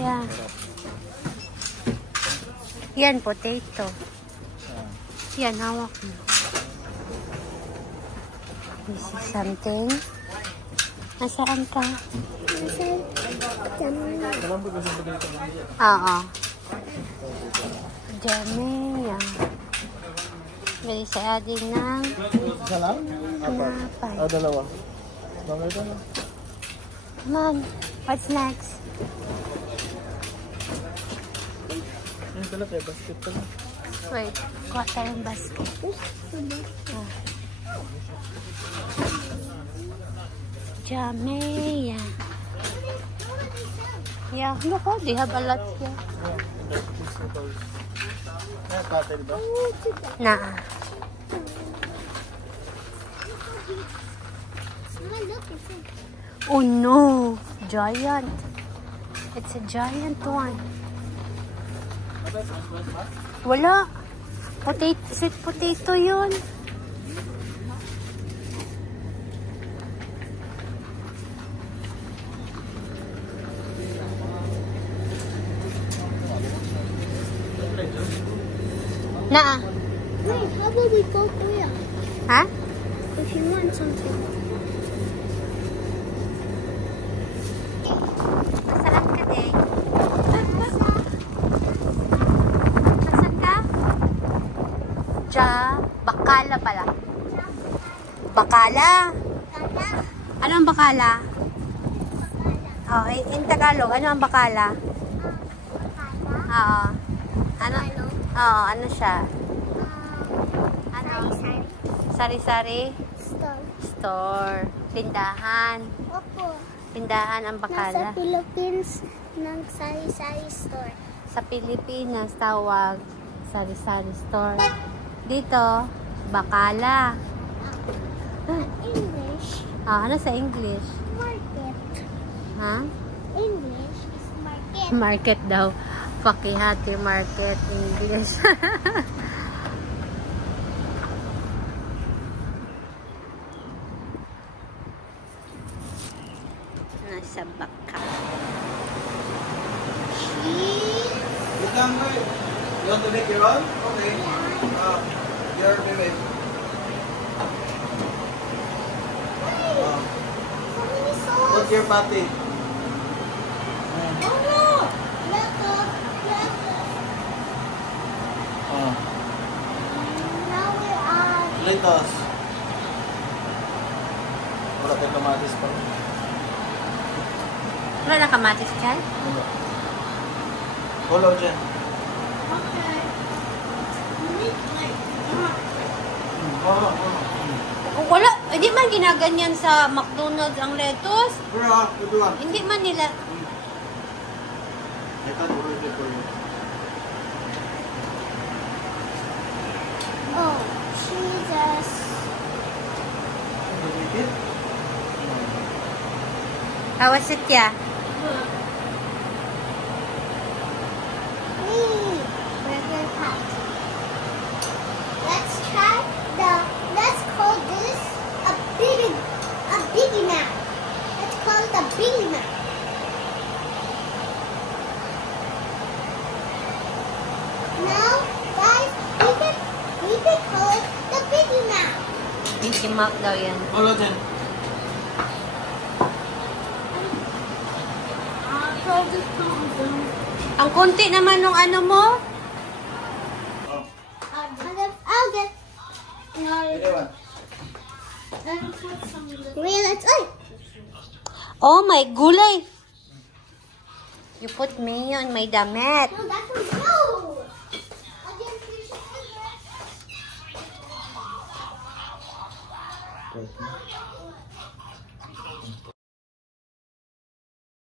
Yeah. Yan, potato. Yan, hawak mo. This is something. Nasaan ka? Oo. Jamia. Bili sa atin ng Isa lang? tinapay. Dalawa. Bakit ito? Come on. What's next? Yung pala tayo, basket pala. Wait. Kuha tayong basket. Jamia. Yeah. Look, oh, they have a lot here. May patel ba? Nah. Oh no, giant. It's a giant one. Wala. Potato, sweet potato yun. Nah. Wait, how about we go Korea? Ha? If you want something. Nasaan ka, Deng? Nasaan ka? Bakala pala. Bakala? Ano ang bakala? Oh, in Tagalog, ano ang bakala? Oo. Ano? Oo, ano siya? Ano? Sari-sari? Store. Tindahan. Opo. Tindahan ang bakala. Nasa Philippines ng sari-sari store. Sa Pilipinas, tawag sari-sari store. Dito, bakala. English, Ano sa English? market. Ha? English is market. Market daw. Pakihati market English. Nasa baka. Wait lang, wait. You want to make your own? Okay. Your favorite. What's your patty? Oh no! Leto. Now we're on. Lettuce. Wala tayong kamatis pa. Wala na kamatis dyan? Follow dyan. Okay. Wala. Hindi man ginaganyan sa McDonald's ang lettuce. Bro, tuduan. Hindi man nila. Ito, order for you. Oh, Jesus. How was it, yeah? Burger Patty. Let's try let's call this a Biggie Mac. Let's call it a Biggie Mac. Now, guys, we can call it the Biggie Mac. Biggie Mac daw yan. Follow dyan. Ang konti naman nung ano mo. I'll get. Anyone? Wait, let's. Oh, my gulay. You put mayo on my damit. No, that's